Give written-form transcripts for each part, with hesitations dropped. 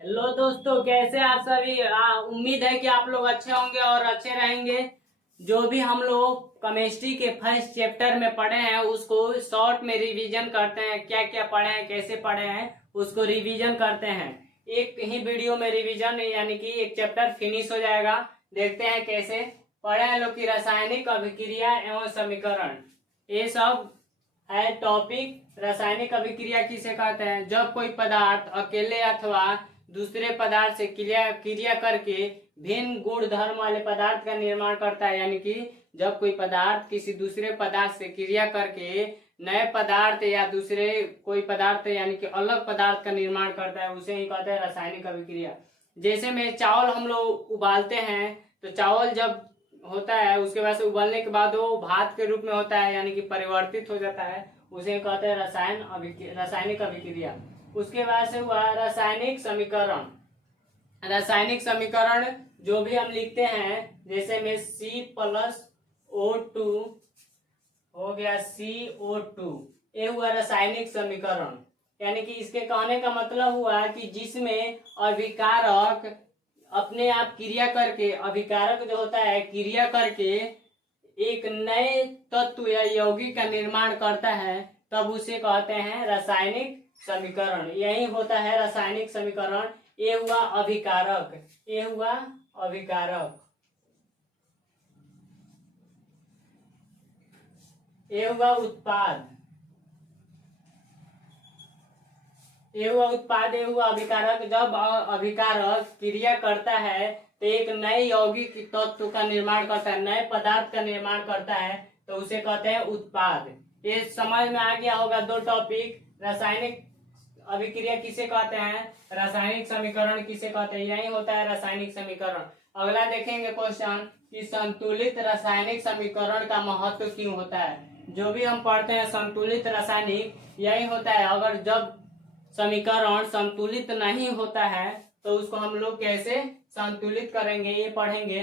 Hello दोस्तों, कैसे आप सभी। उम्मीद है कि आप लोग अच्छे होंगे और अच्छे रहेंगे। जो भी हम लोग केमिस्ट्री के फर्स्ट चैप्टर में पढ़े हैं उसको शॉर्ट में रिवीजन करते हैं। क्या क्या पढ़े हैं, कैसे पढ़े हैं, उसको रिवीजन करते हैं। एक ही वीडियो में रिवीजन यानी कि एक चैप्टर फिनिश हो जाएगा। देखते हैं कैसे पढ़े हैं लोग की रासायनिक अभिक्रिया एवं समीकरण। ये सब है टॉपिक। रासायनिक अभिक्रिया किसे कहते हैं? जब कोई पदार्थ अकेले अथवा दूसरे पदार्थ से क्रिया क्रिया करके भिन्न गुण धर्म वाले पदार्थ का निर्माण करता है। यानी कि जब कोई पदार्थ किसी दूसरे पदार्थ से क्रिया करके नए पदार्थ या दूसरे कोई पदार्थ यानी कि अलग पदार्थ का निर्माण करता है, उसे ही कहते हैं रासायनिक अभिक्रिया। जैसे में चावल हम लोग उबालते हैं, तो चावल जब होता है उसके बाद से उबालने के बाद वो भात के रूप में होता है, यानी कि परिवर्तित हो जाता है, उसे कहते हैं रासायनिक अभिक्रिया। उसके बाद से हुआ रासायनिक समीकरण। रासायनिक समीकरण जो भी हम लिखते हैं, जैसे में C+O2 हो गया CO2, ये हुआ रासायनिक समीकरण। यानी कि इसके कहने का मतलब हुआ कि जिसमें अभिकारक अपने आप क्रिया करके, अभिकारक जो होता है क्रिया करके एक नए तत्व या यौगिक का निर्माण करता है, तब उसे कहते हैं रासायनिक समीकरण। यही होता है रासायनिक समीकरण। ये हुआ अभिकारक, ये हुआ अभिकारक, ये हुआ उत्पाद, ये हुआ उत्पाद, ये हुआ अभिकारक। जब अभिकारक क्रिया करता है तो एक नए यौगिक तत्व का निर्माण करता है, नए पदार्थ का निर्माण करता है, तो उसे कहते हैं उत्पाद। ये समझ में आ गया होगा दो टॉपिक। रासायनिक अभिक्रिया किसे कहते हैं, रासायनिक समीकरण किसे कहते हैं, यही होता है रासायनिक समीकरण। अगला देखेंगे क्वेश्चन कि संतुलित रासायनिक समीकरण का महत्व क्यों होता है। जो भी हम पढ़ते हैं संतुलित रासायनिक, यही होता है। अगर जब समीकरण संतुलित नहीं होता है तो उसको हम लोग कैसे संतुलित करेंगे, ये पढ़ेंगे।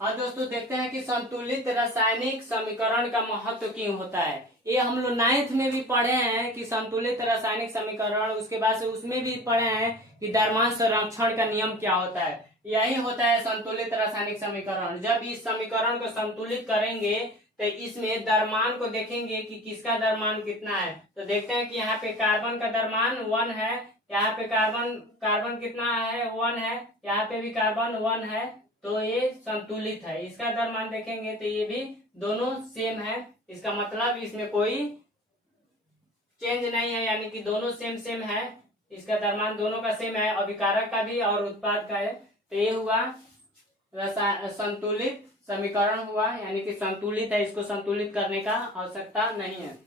हाँ दोस्तों, देखते हैं कि संतुलित रासायनिक समीकरण का महत्व क्यों होता है। ये हम लोग 9th में भी पढ़े हैं कि संतुलित रासायनिक समीकरण। उसके बाद से उसमें भी पढ़े हैं कि द्रव्यमान संरक्षण का नियम क्या होता है। यही होता है संतुलित रासायनिक समीकरण। जब इस समीकरण को संतुलित करेंगे तो इसमें द्रव्यमान को देखेंगे कि किसका द्रव्यमान कितना है। तो देखते हैं कि यहाँ पे कार्बन का द्रव्यमान 1 है, यहाँ पे कार्बन कितना है, 1 है, यहाँ पे भी कार्बन 1 है, तो ये संतुलित है। इसका द्रव्यमान देखेंगे तो ये भी दोनों सेम है। इसका मतलब इसमें कोई चेंज नहीं है, यानी कि दोनों सेम सेम है। इसका द्रव्यमान दोनों का सेम है, अभिकारक का भी और उत्पाद का है। तो ये हुआ संतुलित समीकरण हुआ, यानी कि संतुलित है, इसको संतुलित करने का आवश्यकता नहीं है।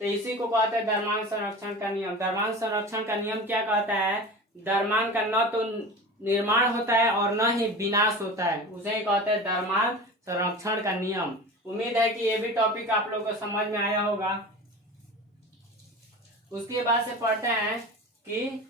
तो इसी को कहते हैं द्रव्यमान संरक्षण का नियम। द्रव्यमान संरक्षण का नियम क्या कहता है? द्रव्यमान का न तो निर्माण होता है और न ही विनाश होता है, उसे ही कहते हैं द्रव्यमान संरक्षण का नियम। उम्मीद है कि ये भी टॉपिक आप लोगों को समझ में आया होगा। उसके बाद से पढ़ते हैं कि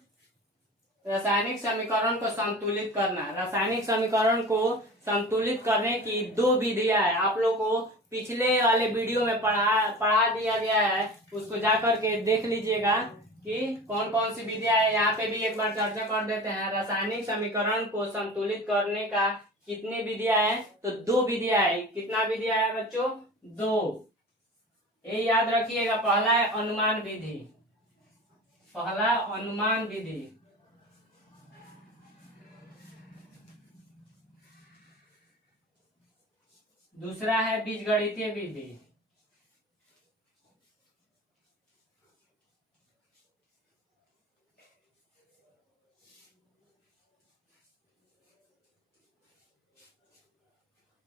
रासायनिक समीकरण को संतुलित करना। रासायनिक समीकरण को संतुलित करने की दो विधियां है। आप लोग को पिछले वाले वीडियो में पढ़ा दिया गया है, उसको जाकर के देख लीजिएगा कि कौन कौन सी विधियां है। यहाँ पे भी एक बार चर्चा कर देते हैं। रासायनिक समीकरण को संतुलित करने का कितनी विधियां हैं? तो 2 विधियां है। कितना विधियां है बच्चों? 2। ये याद रखिएगा। पहला है अनुमान विधि, पहला अनुमान विधि। दूसरा है बीजगणितीय विधि।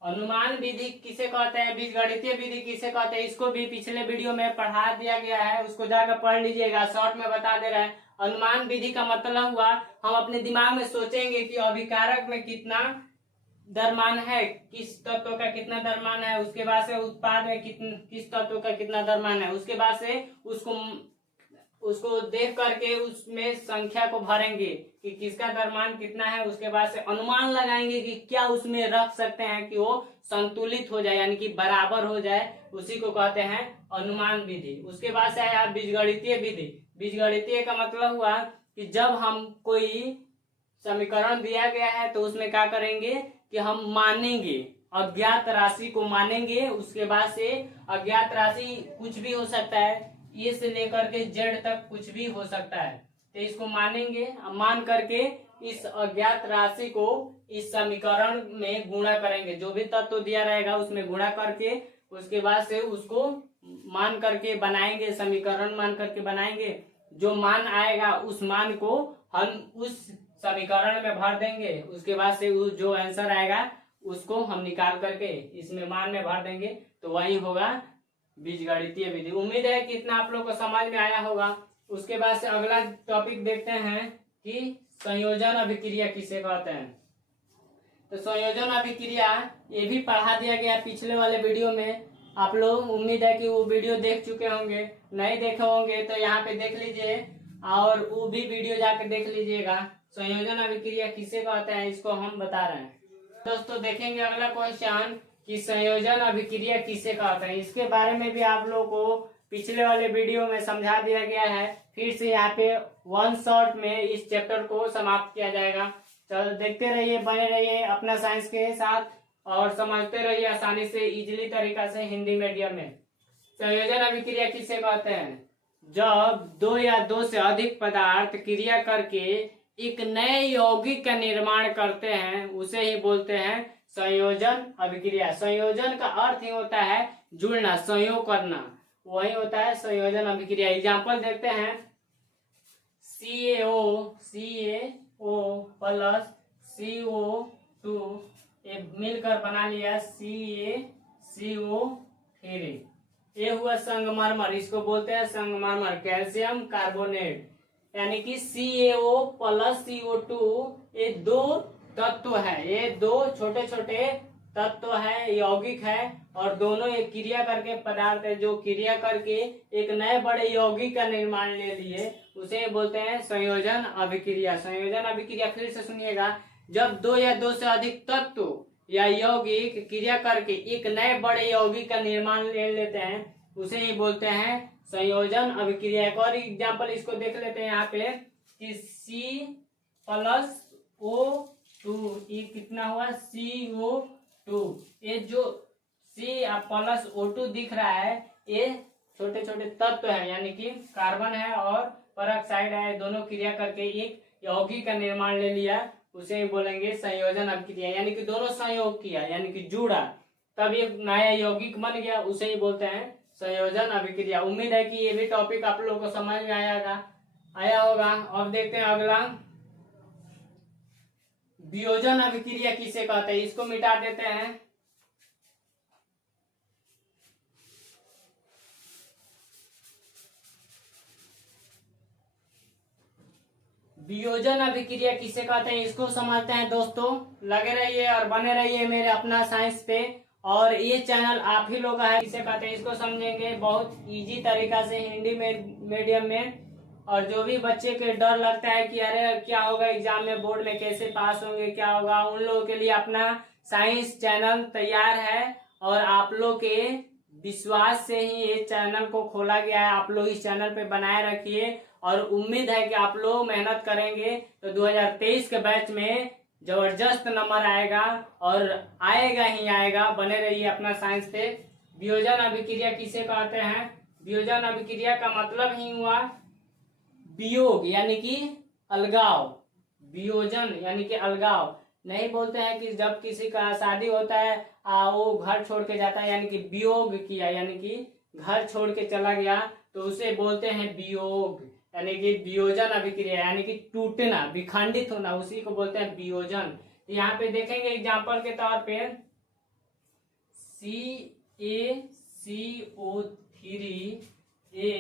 अनुमान विधि किसे कहते हैं, बीजगणितीय विधि किसे कहते हैं, इसको भी पिछले वीडियो में पढ़ा दिया गया है, उसको जाकर पढ़ लीजिएगा। शॉर्ट में बता दे रहे हैं। अनुमान विधि का मतलब हुआ हम अपने दिमाग में सोचेंगे कि अभिकारक में कितना द्रव्यमान है, किस तत्व का कितना द्रव्यमान है, उसके बाद से उत्पाद में किस तत्व का कितना द्रव्यमान है, उसके बाद से उसको देख करके उसमें संख्या को भरेंगे कि किसका द्रव्यमान कितना है। उसके बाद से अनुमान लगाएंगे कि क्या उसमें रख सकते हैं कि वो संतुलित हो जाए, यानी कि बराबर हो जाए, उसी को कहते हैं अनुमान विधि। उसके बाद से आया बीजगणितीय विधि। बीजगणितीय का मतलब हुआ कि जब हम कोई समीकरण दिया गया है तो उसमें क्या करेंगे कि हम मानेंगे, अज्ञात राशि को मानेंगे। उसके बाद से अज्ञात राशि कुछ भी हो सकता है, ए से लेकर के जेड तक कुछ भी हो सकता है। तो इसको मानेंगे, मान करके इस अज्ञात राशि को इस समीकरण में गुणा करेंगे। जो भी तत्व दिया रहेगा उसमें गुणा करके उसके बाद से उसको मान करके बनाएंगे, समीकरण मान करके बनाएंगे। जो मान आएगा उस मान को हम उस समीकरण में भर देंगे। उसके बाद से जो आंसर आएगा उसको हम निकाल करके इसमें मान में भर देंगे, तो वही होगा बीजगणितीय विधि। उम्मीद है कि इतना आप लोग को समझ में आया होगा। उसके बाद से अगला टॉपिक देखते हैं कि संयोजन अभिक्रिया किसे कहते हैं। तो संयोजन अभिक्रिया ये भी पढ़ा दिया गया पिछले वाले वीडियो में। आप लोग उम्मीद है कि वो वीडियो देख चुके होंगे, नहीं देखे होंगे तो यहाँ पे देख लीजिए और वो भी वीडियो जाके देख लीजिएगा। संयोजन अभिक्रिया किसे कहते हैं इसको हम बता रहे हैं। दोस्तों देखेंगे अगला क्वेश्चन कि संयोजन अभिक्रिया किसे कहते हैं। इसके बारे में भी आप लोगों को पिछले वाले वीडियो में समझा दिया गया है। फिर से यहाँ पे वन शॉट में इस चैप्टर को समाप्त किया जाएगा। चलो देखते रहिए, बने रहिए अपना साइंस के साथ और समझते रहिए आसानी से, इजीली तरीका से हिंदी मीडियम में। संयोजन अभिक्रिया किसे कहते हैं? जब दो या दो से अधिक पदार्थ क्रिया करके एक नए यौगिक का निर्माण करते हैं उसे ही बोलते हैं संयोजन अभिक्रिया। संयोजन का अर्थ ही होता है जुड़ना, संयोग करना, वही होता है संयोजन अभिक्रिया। एग्जाम्पल देखते हैं, CaO प्लस CO2 ये मिलकर बना लिया CaCO3। ये हुआ संगमरमर, इसको बोलते हैं संगमरमर, कैल्शियम कार्बोनेट। यानी कि CaO प्लस CO2 ये दो तत्व है, ये दो छोटे छोटे तत्व है, यौगिक है, और दोनों एक क्रिया करके पदार्थ है जो क्रिया करके एक नए बड़े यौगिक का निर्माण ले लिए, उसे बोलते हैं संयोजन अभिक्रिया। संयोजन अभिक्रिया फिर से सुनिएगा, जब दो या दो से अधिक तत्व या यौगिक क्रिया करके एक नए बड़े यौगिक का निर्माण ले लेते हैं उसे ही बोलते हैं संयोजन अभिक्रिया। एक और एग्जाम्पल इसको देख लेते हैं यहाँ पे कि C+O2 ये कितना हुआ CO2। ये जो C+O2 दिख रहा है ये छोटे छोटे तत्व है, यानी कि कार्बन है और परऑक्साइड है, दोनों क्रिया करके एक यौगिक का निर्माण ले लिया, उसे ही बोलेंगे संयोजन अभिक्रिया। यानी कि दोनों संयोग किया, यानी कि जुड़ा, तब एक नया यौगिक बन गया, उसे ही बोलते हैं संयोजन अभिक्रिया। उम्मीद है कि ये भी टॉपिक आप लोगों को समझ में आया होगा। अब देखते हैं अगला, वियोजन अभिक्रिया किसे कहते हैं, इसको मिटा देते हैं। वियोजन अभिक्रिया किसे कहते हैं इसको समझते हैं। दोस्तों लगे रहिए और बने रहिए मेरे अपना साइंस पे, और ये चैनल आप ही लोग है, किसे कहते हैं इसको समझेंगे बहुत इजी तरीका से हिंदी मीडियम में। और जो भी बच्चे के डर लगता है कि अरे क्या होगा एग्जाम में, बोर्ड में कैसे पास होंगे, क्या होगा, उन लोगों के लिए अपना साइंस चैनल तैयार है। और आप लोग के विश्वास से ही ये चैनल को खोला गया है। आप लोग इस चैनल पे बनाए रखिए और उम्मीद है कि आप लोग मेहनत करेंगे तो 2023 के बैच में जबरदस्त नंबर आएगा, और आएगा ही आएगा। बने रहिए अपना साइंस पे। वियोजन अभिक्रिया किसे कहते हैं? वियोजन अभिक्रिया का मतलब ही हुआ वियोग, यानी कि अलगाव। वियोजन यानी कि अलगाव। नहीं बोलते हैं कि जब किसी का शादी होता है वो घर छोड़ के जाता है, यानी कि वियोग किया, यानी कि घर छोड़ के चला गया, तो उसे बोलते हैं वियोग, यानी कि वियोजन अभिक्रिया, यानी कि टूटना, विखंडित होना, उसी को बोलते हैं वियोजन। यहाँ पे देखेंगे एग्जाम्पल के तौर पे CaCO3 ये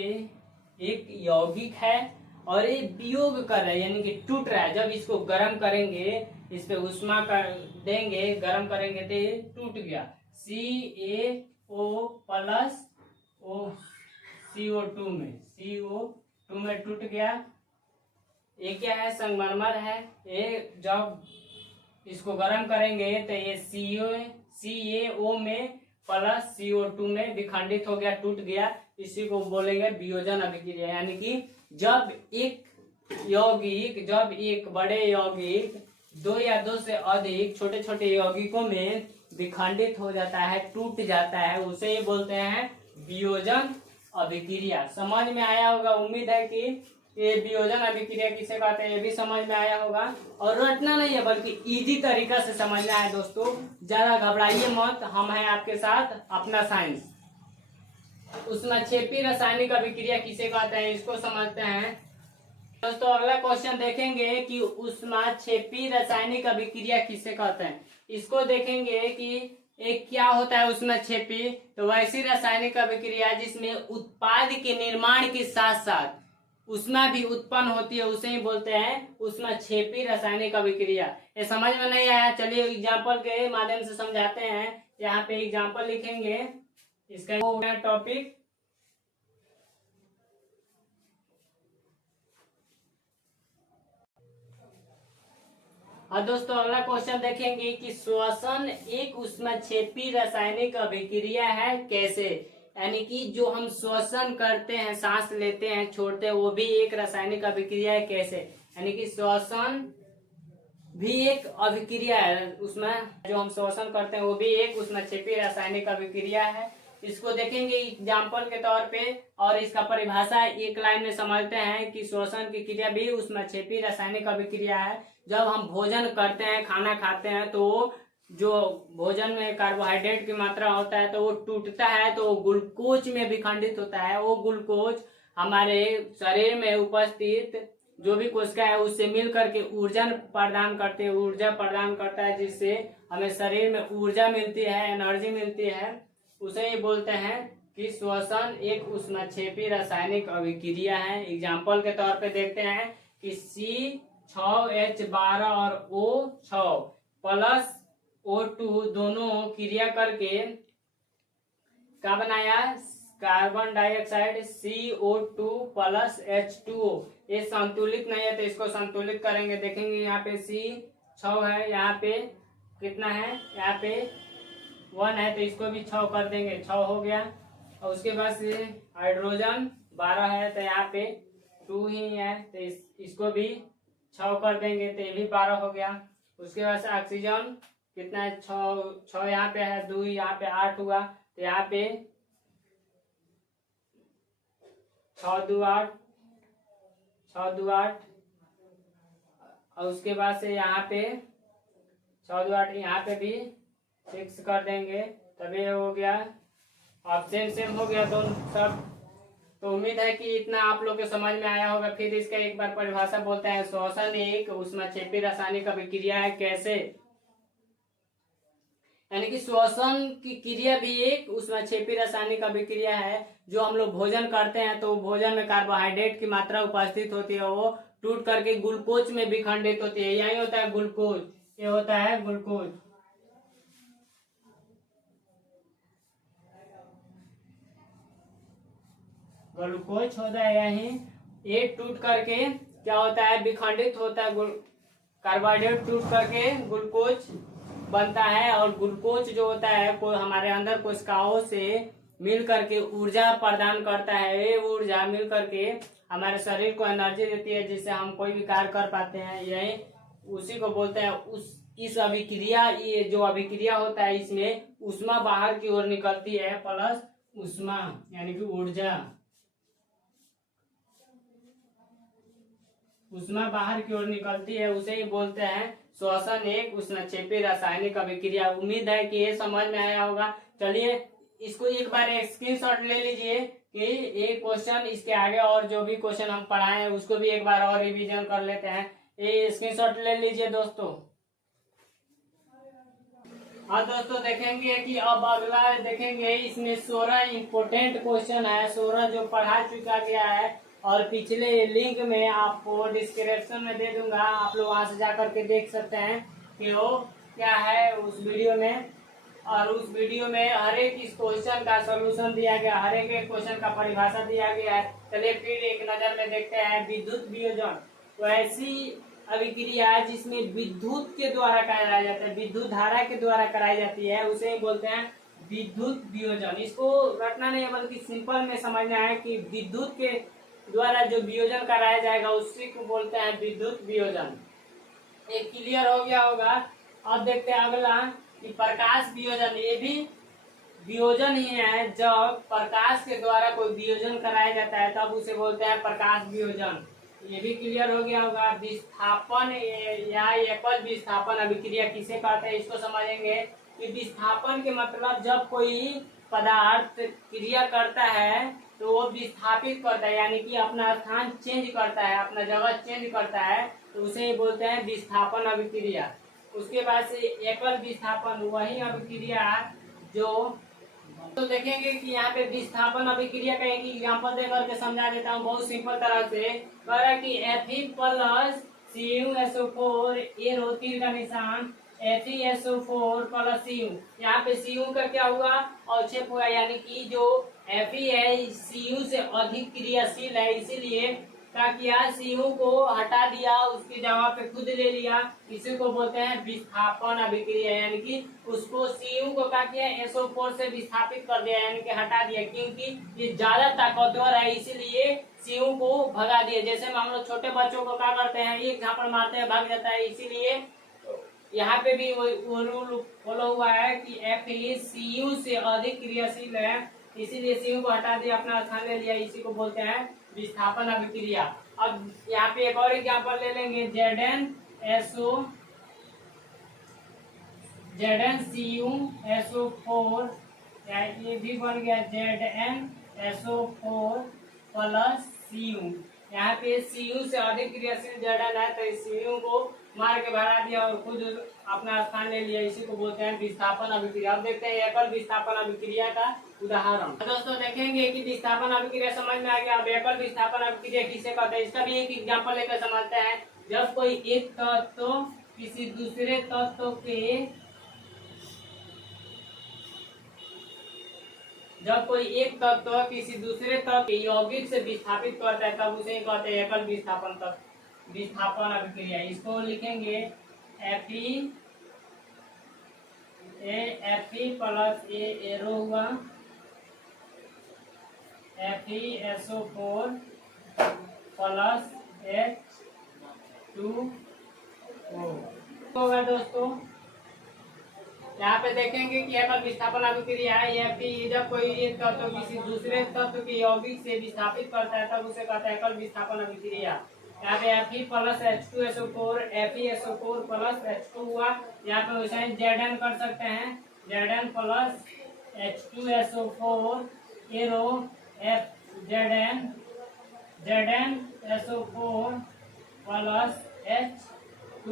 एक यौगिक है और ये वियोग कर रहा है, यानी कि टूट रहा है। जब इसको गर्म करेंगे, इस पे उष्मा कर देंगे, गर्म करेंगे तो ये टूट गया। CaO प्लस CO2 में टूट गया। ये क्या है? संगमरमर है। ये जब इसको गर्म करेंगे तो ये CaO में प्लस CO2 में विखंडित हो गया, टूट गया। इसी को बोलेंगे वियोजन अभिक्रिया। यानी कि जब एक यौगिक जब एक बड़े यौगिक दो या दो से अधिक छोटे छोटे यौगिकों में विखंडित हो जाता है, टूट जाता है, उसे ये बोलते हैं वियोजन अभिक्रिया। समझ में आया होगा, उम्मीद है कि ये वियोजन अभिक्रिया किसे कहते हैं ये भी समझ में आया होगा। और रटना नहीं है बल्कि इजी तरीका से समझना है दोस्तों, ज्यादा घबराइए मत, हम हैं आपके साथ, अपना साइंस। उष्माक्षेपी रासायनिक अभिक्रिया किसे कहते हैं इसको समझते हैं दोस्तों। अगला क्वेश्चन देखेंगे कि उष्माक्षेपी रासायनिक अभिक्रिया किसे कहते हैं, इसको देखेंगे कि एक क्या होता है उष्माक्षेपी। तो वैसी रासायनिक अभिक्रिया जिसमें उत्पाद के निर्माण के साथ साथ उष्मा भी उत्पन्न होती है, उसे ही बोलते हैं उष्माक्षेपी रासायनिक अभिक्रिया। ये समझ में नहीं आया, चलिए एग्जाम्पल के माध्यम से समझाते हैं। यहाँ पे एग्जाम्पल लिखेंगे, इसका टॉपिक और दोस्तों अगला क्वेश्चन देखेंगे कि श्वसन एक उष्माक्षेपी रासायनिक अभिक्रिया है कैसे। यानी कि जो हम श्वसन करते हैं, सांस लेते हैं छोड़ते हैं, वो भी एक रासायनिक अभिक्रिया है कैसे। यानी कि श्वसन भी एक अभिक्रिया है, उसमें जो हम श्वसन करते हैं वो भी एक उष्माक्षेपी रासायनिक अभिक्रिया है। इसको देखेंगे एग्जाम्पल के तौर पे और इसका परिभाषा एक लाइन में समझते हैं कि श्वसन की क्रिया भी उष्माक्षेपी रासायनिक अभिक्रिया है। जब हम भोजन करते हैं, खाना खाते हैं, तो जो भोजन में कार्बोहाइड्रेट की मात्रा होता है तो वो टूटता है, तो ग्लूकोज में विखंडित होता है। वो ग्लूकोज हमारे शरीर में उपस्थित जो भी कोशिका है उससे मिल करके ऊर्जा प्रदान करते हैं, ऊर्जा प्रदान करता है, जिससे हमें शरीर में ऊर्जा मिलती है, एनर्जी मिलती है। उसे ही बोलते हैं कि श्वसन एक उष्माक्षेपी रासायनिक अभिक्रिया है। एग्जाम्पल के तौर पे देखते हैं कि C6H12 और O6 प्लस O2 दोनों क्रिया करके क्या बनाया, carbon dioxide CO2 plus H2O। ये संतुलित नहीं है तो इसको संतुलित करेंगे। देखेंगे यहाँ पे C6 है, यहाँ पे कितना है, यहाँ पे 1 है, तो इसको भी 6 कर देंगे, 6 हो गया। और उसके बाद से हाइड्रोजन 12 है तो यहाँ पे 2 ही है, तो इसको भी 6 कर देंगे, तो ये भी 12 हो गया। उसके बाद से ऑक्सीजन कितना है, 6 यहाँ पे है, 2 यहाँ पे 8 हुआ, तो यहाँ पे 6 2 8, 6 2 8। और उसके बाद से यहाँ पे 6 2 8, यहाँ पे भी 6 कर देंगे, तभी हो गया। ऑप्शन सेम हो गया दोनों सब। तो उम्मीद है कि इतना आप लोग को समझ में आया होगा। फिर इसका एक बार परिभाषा बोलते हैं, श्वसन एक उष्माक्षेपी रासायनिक अभिक्रिया है कैसे। यानी कि श्वसन की क्रिया भी एक उष्माक्षेपी रासायनिक अभिक्रिया है। जो हम लोग भोजन करते हैं तो भोजन में कार्बोहाइड्रेट की मात्रा उपस्थित होती है, वो टूट करके ग्लूकोज में विखंडित होती है। यही होता है ग्लूकोज, ये होता है ग्लूकोज। ग्लूकोज होता है यही, ये टूट करके क्या होता है, विखंडित होता है, कार्बोहाइड्रेट टूट करके ग्लूकोज बनता है। और ग्लूकोज जो होता है कोई हमारे अंदर कोशिकाओं से मिल करके ऊर्जा प्रदान करता है। ये ऊर्जा मिल करके हमारे शरीर को एनर्जी देती है, जिससे हम कोई भी कार्य कर पाते हैं। यही उसी को बोलते हैं इस अभिक्रिया, ये जो अभिक्रिया होता है इसमें ऊष्मा बाहर की ओर निकलती है, प्लस ऊष्मा यानी कि ऊर्जा, ऊष्मा बाहर की ओर निकलती है, उसे ही बोलते हैं श्वसन एक उष्माक्षेपी रासायनिक अभिक्रिया। उम्मीद है कि ये समझ में आया होगा। चलिए इसको एक बार स्क्रीनशॉट ले लीजिए कि ये क्वेश्चन, इसके आगे और जो भी क्वेश्चन हम पढ़ाए हैं उसको भी एक बार और रिवीजन कर लेते हैं। ये स्क्रीनशॉट ले लीजिए दोस्तों। हाँ दोस्तों, देखेंगे कि अब अगला देखेंगे, इसमें 16 इम्पोर्टेंट क्वेश्चन है, 16 जो पढ़ा चुका गया है। और पिछले लिंक में आपको डिस्क्रिप्शन में दे दूंगा, आप लोग वहां से जाकर के देख सकते हैं कि वो क्या है उस वीडियो में। और उस वीडियो में हर एक इस क्वेश्चन का सॉल्यूशन दिया गया, हर एक क्वेश्चन का परिभाषा दिया गया है। चलिए फिर एक नजर में देखते हैं। विद्युत वियोजन तो ऐसी अभिक्रिया है जिसमें विद्युत के द्वारा कराया जाता है, विद्युत धारा के द्वारा कराई जाती है, उसे ही बोलते हैं विद्युत वियोजन। इसको रटना नहीं है बल्कि सिंपल में समझना है कि विद्युत के द्वारा जो वियोजन कराया जाएगा उसी को बोलते हैं विद्युत वियोजन। एक क्लियर हो गया होगा। अब देखते हैं अगला कि प्रकाश वियोजन। ये भी वियोजन ही है। जब प्रकाश के द्वारा कोई वियोजन कराया जाता है तब उसे बोलते हैं प्रकाश वियोजन। ये भी क्लियर हो गया होगा। विस्थापन या एकल विस्थापन अभिक्रिया किसे कहते हैं इसको समझेंगे कि विस्थापन के मतलब जब कोई पदार्थ क्रिया करता है तो वो विस्थापित करता है, यानी कि अपना स्थान चेंज करता है, अपना जगह चेंज करता है, तो उसे बोलते हैं विस्थापन अभिक्रिया। उसके बाद से एकल विस्थापन वही अभिक्रिया जो तो देखेंगे कि यहाँ पे विस्थापन अभिक्रिया का एक एग्जाम्पल दे करके समझा देता हूँ बहुत सिंपल तरह से। कह रहा है कि Fe प्लस CuSO4 ये रो तीर का निशान FeSO4 प्लस Cu। यहाँ पे Cu का क्या हुआ, अवक्षेप हुआ, यानी कि जो Fe है Cu से अधिक क्रियाशील है, इसीलिए क्या किया, Cu को हटा दिया, उसकी जगह पे खुद ले लिया। इसी को बोलते हैं विस्थापन अभिक्रिया, यानी कि उसको Cu को क्या किया, SO4 से विस्थापित कर दिया, यानी कि हटा दिया, क्योंकि ये ज्यादा ताकतवर है इसीलिए Cu को भगा दिया। जैसे हम लोग छोटे बच्चों को क्या करते हैं, एक झापड़ मारते हैं भाग जाता है, इसीलिए यहाँ पे भी वो रूल फॉलो हुआ है कि Fe Cu से अधिक क्रियाशील है, इसीलिए Cu को हटा दिया, अपना स्थान ले लिया, इसी को बोलते हैं विस्थापन अभिक्रिया। अब यहाँ पे एक और एग्जांपल ले लेंगे, ZnCuSO4, ये भी बन गया ZnSO4 प्लस Cu। यहाँ पे Cu से अधिक क्रियाशील Zn है तो Cu को मार के भरा दिया और खुद अपना स्थान ले लिया, इसी को बोलते हैं विस्थापन अभिक्रिया। अब देखते हैं एकल विस्थापन अभिक्रिया का उदाहरण। दोस्तों देखेंगे कि विस्थापन अभिक्रिया समझ में आ गया। अब एकल विस्थापन अभिक्रिया किसे कहते हैं इसका भी एक एग्जांपल लेकर समझते हैं। जब कोई एक तत्व किसी दूसरे तत्व के यौगिक से विस्थापित करता है तब उसे कहते हैं एकल विस्थापन अभिक्रिया। इसको लिखेंगे Fe प्लस एरो हुआ FeSO4 प्लस H2O होगा। दोस्तों यहाँ पे देखेंगे कि एकल विस्थापन अभिक्रिया है। यह जब कोई एक तत्व किसी दूसरे तत्व के यौगिक से विस्थापित करता है तब उसे कहता है एकल विस्थापन अभिक्रिया। यहाँ पे Fe plus H2SO4 FeSO4 plus H2 हुआ। यहाँ पे वैसे Zn कर सकते हैं, Zn plus H2SO4 arrow ZnSO4 plus H2।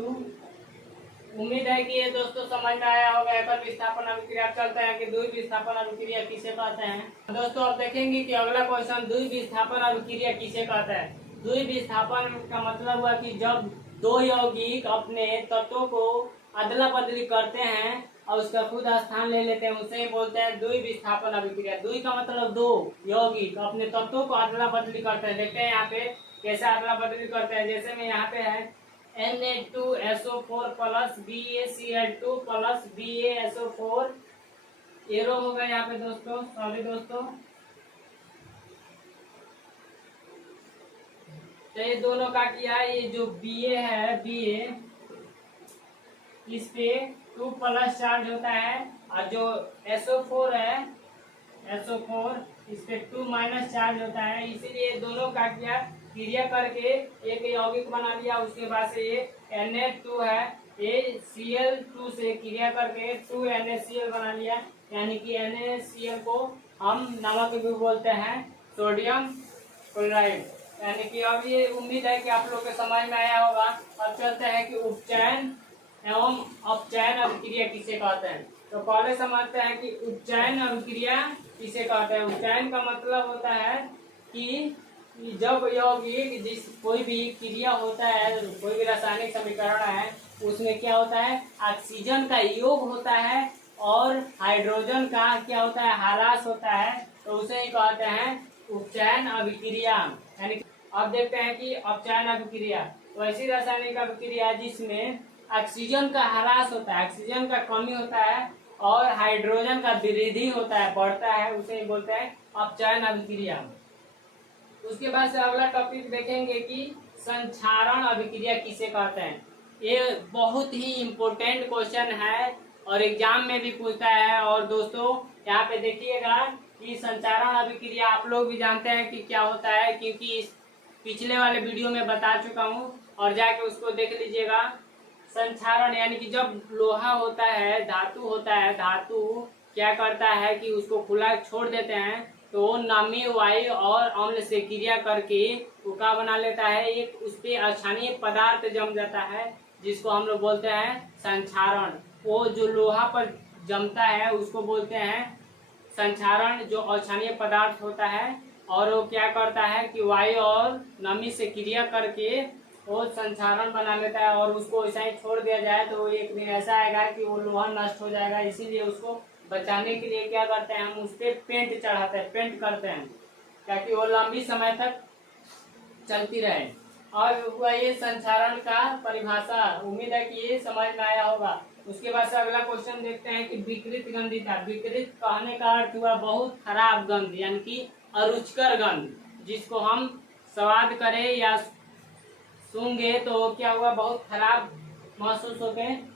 उम्मीद है कि ये दोस्तों समझ में आया होगा एकल विस्थापन अभिक्रिया। चलते हैं कि द्वि विस्थापन अभिक्रिया किसे कहते हैं। दोस्तों अब देखेंगे कि अगला क्वेश्चन द्वि विस्थापन अभिक्रिया किसे कहते हैं। द्वि विस्थापन का मतलब हुआ कि जब दो यौगिक अपने तत्वों को अदला बदली करते हैं और उसका खुद स्थान ले लेते हैं, उसे बोलते हैं द्वि विस्थापन अभिक्रिया। द्वि का मतलब दो यौगिक अपने तत्वों को अदला बदली करते हैं। देखते हैं यहाँ पे कैसे अदला बदली करते हैं। जैसे में यहाँ पे है Na2SO4 plus BaCl2 plus BaSO4 arrow होगा यहाँ पे दोस्तों। सॉरी दोस्तों, तो ये दोनों का किया है। ये जो Ba है, Ba इस पे 2 प्लस चार्ज होता है और जो SO4 है, SO4 इस पे 2 माइनस चार्ज होता है, इसीलिए दोनों का किया क्रिया करके एक यौगिक बना लिया। उसके बाद से ये Na2 है, ये Cl2 से क्रिया करके 2 NaCl बना लिया, यानी कि NaCl को हम नमक भी बोलते हैं, सोडियम क्लोराइड। यानी कि अब ये उम्मीद है कि आप लोग के समझ में आया होगा। अब चलते हैं कि उपचयन एवं अपचयन अभिक्रिया किसे कहते हैं। तो पहले समझते हैं कि उपचयन अभिक्रिया किसे कहते हैं। उपचयन का मतलब होता है कि जब यौगिक जिस कोई भी क्रिया होता है, कोई भी रासायनिक समीकरण है, उसमें क्या होता है, ऑक्सीजन का योग होता है और हाइड्रोजन का क्या होता है, ह्रास होता है, तो उसे ही कहते हैं उपचयन अभिक्रिया। यानी अब देखते हैं कि अपचयन अभिक्रिया वैसी रासायनिक अभिक्रिया जिसमें ऑक्सीजन का ह्रास होता है, ऑक्सीजन का कमी होता है और हाइड्रोजन का वृद्धि होता है, बढ़ता है, उसे ही बोलते हैं अपचयन अभिक्रिया। उसके बाद से अगला टॉपिक देखेंगे कि संक्षारण अभिक्रिया किसे कहते हैं। ये बहुत ही इम्पोर्टेंट क्वेश्चन है और एग्जाम में भी पूछता है। और दोस्तों यहाँ पे देखिएगा कि संक्षारण अभिक्रिया आप लोग भी जानते हैं कि क्या होता है, क्योंकि इस पिछले वाले वीडियो में बता चुका हूँ और जाके उसको देख लीजिएगा। संक्षारण यानी कि जब लोहा होता है, धातु होता है, धातु क्या करता है कि उसको खुला छोड़ देते हैं तो वो नमी, वायु और अम्ल से क्रिया करके वो क्या बना लेता है, एक उस पे अक्षारीय पदार्थ जम जाता है जिसको हम लोग बोलते हैं संक्षारण। वो जो लोहा पर जमता है उसको बोलते हैं संक्षारण, जो अक्षारीय पदार्थ होता है। और वो क्या करता है कि वायु और नमी से क्रिया करके वो संक्षारण बना लेता है और उसको ऐसा ही छोड़ दिया जाए तो एक दिन ऐसा आएगा कि वो लोहा नष्ट हो जाएगा। इसीलिए उसको बचाने के लिए क्या करते हैं, हम उस पर पेंट चढ़ाते हैं, पेंट करते हैं ताकि वो लंबी समय तक चलती रहे। और हुआ ये संक्षारण का परिभाषा। उम्मीद है कि ये समझ में आया होगा। उसके बाद से अगला क्वेश्चन देखते हैं कि विकृत गंधिता। विकृत कहने का अर्थ हुआ बहुत खराब गंध, यानी कि अरुचिकर गंध, जिसको हम स्वाद करें या सूंघे तो क्या हुआ, बहुत खराब महसूस होते हैं।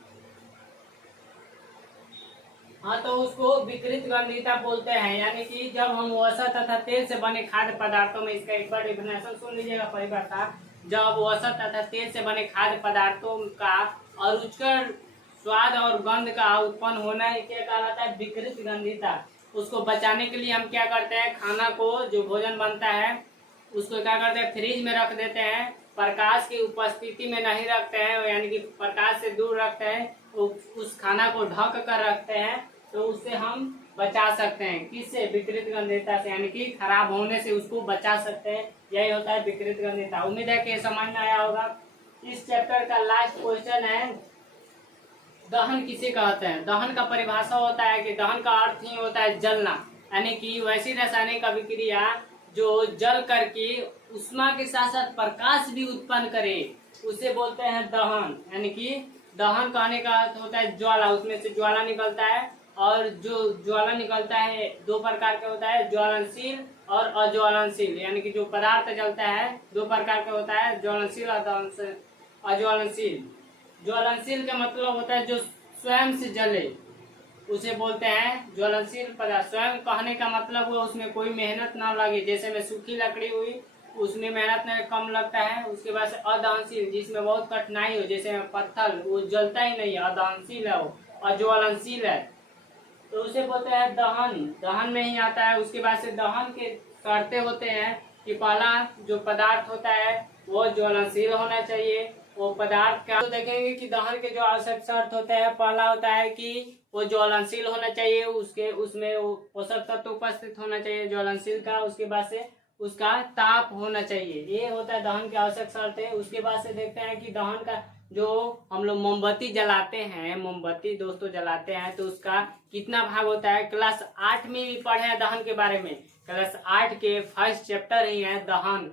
हाँ, तो उसको विकृत गंधिता बोलते हैं। यानी कि जब हम वसा तथा तेल से बने खाद्य पदार्थों में, इसका एक बार डेफिनेशन सुन लीजिएगा परिभाषा। जब वसा तथा तेल से बने खाद्य पदार्थों का अरुचिकर स्वाद और गंध का उत्पन्न होना है, क्या कहलाता है, विकृत गंधिता। उसको बचाने के लिए हम क्या करते हैं, खाना को, जो भोजन बनता है उसको क्या करते हैं, फ्रिज में रख देते हैं, प्रकाश की उपस्थिति में नहीं रखते हैं, यानी कि प्रकाश से दूर रखते हैं, उस खाना को ढक कर रखते हैं, तो उससे हम बचा सकते हैं। किससे, विकृत गंधिता से, यानी कि खराब होने से उसको बचा सकते हैं। यही होता है विकृत गंधिता। उम्मीद है कि समझ में आया होगा। इस चैप्टर का लास्ट क्वेश्चन है, दहन किसे कहते हैं। दहन का परिभाषा होता है कि दहन का अर्थ ही होता है जलना, यानी कि वैसी रासायनिक अभिक्रिया जो जल करके उष्मा के साथ साथ प्रकाश भी उत्पन्न करे, उसे बोलते हैं दहन। यानी कि दहन कहने का अर्थ होता है ज्वाला, उसमें से ज्वाला निकलता है। और जो ज्वाला निकलता है दो प्रकार का होता है, ज्वलनशील और अज्वलनशील। यानी कि जो पदार्थ जलता है दो प्रकार का होता है, ज्वलनशील और अज्वलनशील। ज्वलनशील का मतलब होता है जो स्वयं से जले, उसे बोलते हैं ज्वलनशील पदार्थ। स्वयं कहने का मतलब वो उसमें कोई मेहनत ना लगे, जैसे में सूखी लकड़ी हुई उसमें मेहनत नहीं, कम लगता है। उसके बाद से अदहनशील, जिसमें बहुत कठिनाई हो, जैसे में पत्थर, वो जलता ही नहीं है, अदहनशील है वो, अज्वलनशील है, तो उसे बोलते हैं दहन। दहन में ही आता है। उसके बाद से दहन के शर्तें होते हैं कि पहला जो पदार्थ होता है वो ज्वलनशील होना चाहिए। वो पदार्थ का तो देखेंगे कि दहन के जो आवश्यक शर्त होते हैं, पहला होता है कि वो ज्वलनशील होना चाहिए, उसके उसमें वो पोषक तत्व उपस्थित होना चाहिए ज्वलनशील का। उसके बाद से उसका ताप होना चाहिए। ये होता है दहन की आवश्यक शर्त है। उसके बाद से देखते हैं कि दहन का जो हम लोग मोमबत्ती जलाते हैं, मोमबत्ती दोस्तों जलाते हैं, तो उसका कितना भाग होता है। क्लास 8 में भी पढ़े हैं दहन के बारे में। क्लास 8 के फर्स्ट चैप्टर ही है दहन,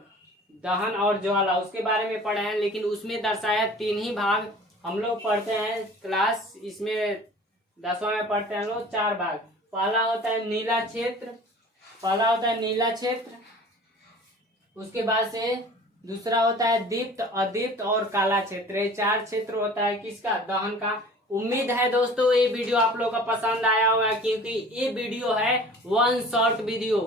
दहन और ज्वाला, उसके बारे में पढ़े हैं। लेकिन उसमें दर्शाया 3 ही भाग हम लोग पढ़ते हैं क्लास, इसमें 10वां में पढ़ते हैं लोग 4 भाग। पहला होता है नीला क्षेत्र, पहला होता है नीला क्षेत्र। उसके बाद से दूसरा होता है दीप्त, अदीप्त और काला क्षेत्र। ये 4 क्षेत्र होता है किसका, दहन का। उम्मीद है दोस्तों ये वीडियो आप लोगों का पसंद आया होगा, क्योंकि ये वीडियो है 1 शॉर्ट वीडियो,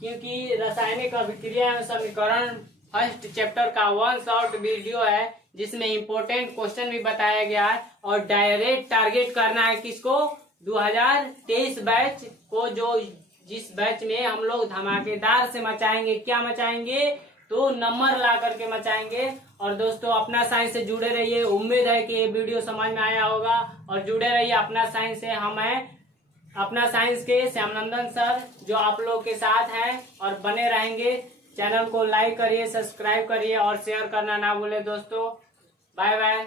क्योंकि रासायनिक अभिक्रिया एवं समीकरण फर्स्ट चैप्टर का 1 शॉर्ट वीडियो है, जिसमें इम्पोर्टेंट क्वेश्चन भी बताया गया है। और डायरेक्ट टारगेट करना है किसको, 2023 बैच को, जो जिस बैच में हम लोग धमाकेदार से मचाएंगे। क्या मचाएंगे, तो नंबर ला करके मचाएंगे। और दोस्तों अपना साइंस से जुड़े रहिए। उम्मीद है कि ये वीडियो समझ में आया होगा और जुड़े रहिए अपना साइंस से। हम हैं अपना साइंस के श्यामनंदन सर, जो आप लोग के साथ हैं और बने रहेंगे। चैनल को लाइक करिए, सब्सक्राइब करिए और शेयर करना ना भूले दोस्तों। Bye bye.